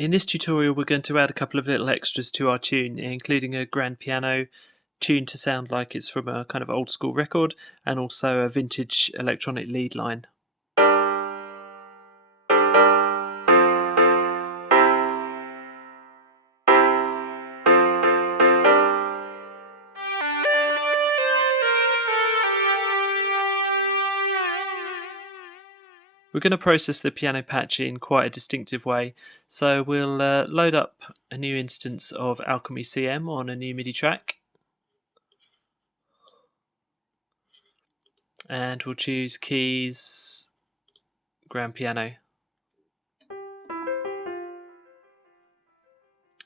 In this tutorial we're going to add a couple of little extras to our tune, including a grand piano tuned to sound like it's from a kind of old school record, and also a vintage electronic lead line. We're going to process the piano patch in quite a distinctive way, so we'll load up a new instance of Alchemy CM on a new MIDI track, and we'll choose keys, grand piano.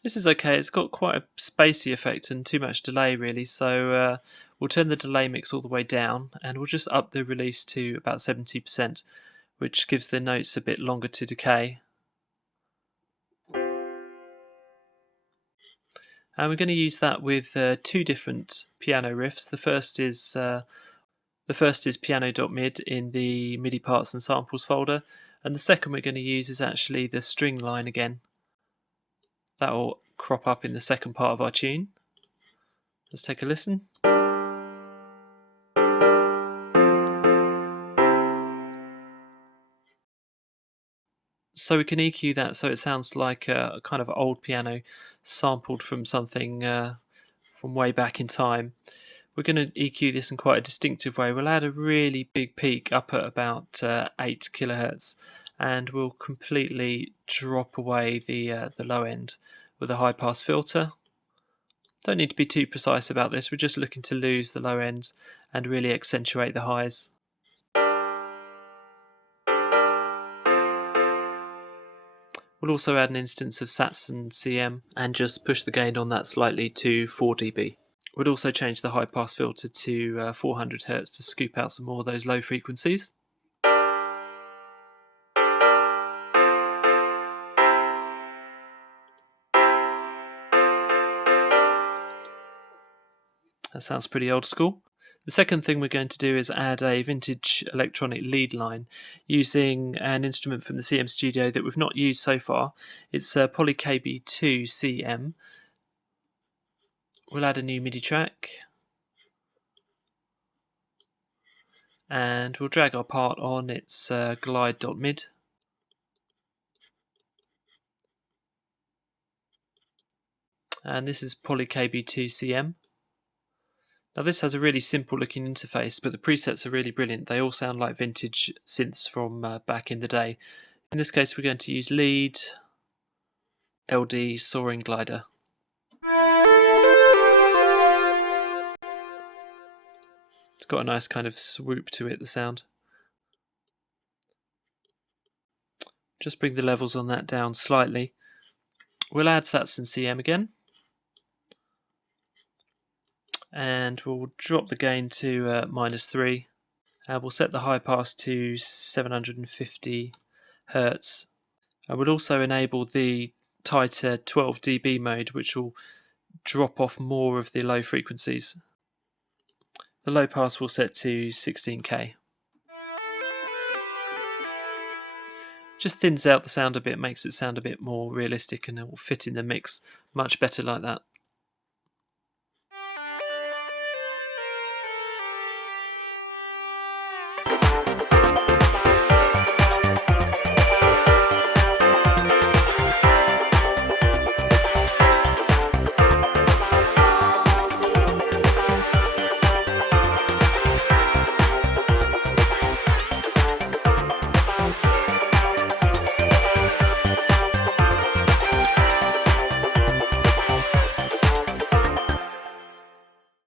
This is okay, it's got quite a spacey effect and too much delay really, so we'll turn the delay mix all the way down and we'll just up the release to about 70%, which gives the notes a bit longer to decay. And we're going to use that with two different piano riffs. The first is piano.mid in the MIDI parts and samples folder, and the second we're going to use is actually the string line again. That will crop up in the second part of our tune. Let's take a listen. So we can EQ that so it sounds like a kind of old piano sampled from something from way back in time. We're going to EQ this in quite a distinctive way. We'll add a really big peak up at about 8 kilohertz, and we'll completely drop away the low end with a high pass filter. Don't need to be too precise about this, we're just looking to lose the low end and really accentuate the highs. We'll also add an instance of Saxon CM and just push the gain on that slightly to 4 dB. We'll also change the high pass filter to 400 Hz to scoop out some more of those low frequencies. That sounds pretty old school. The second thing we're going to do is add a vintage electronic lead line using an instrument from the CM Studio that we've not used so far. It's a PolyKB 2 CM. We'll add a new MIDI track and we'll drag our part on its glide.mid. And this is PolyKB 2 CM. Now this has a really simple looking interface, but the presets are really brilliant. They all sound like vintage synths from back in the day. In this case we're going to use lead, LD, soaring glider. It's got a nice kind of swoop to it, the sound. Just bring the levels on that down slightly. We'll add Saxon CM again. And we'll drop the gain to -3. We'll set the high pass to 750 Hz. We'll also enable the tighter 12 dB mode, which will drop off more of the low frequencies. The low pass we'll set to 16K. Just thins out the sound a bit, makes it sound a bit more realistic, and it will fit in the mix much better like that.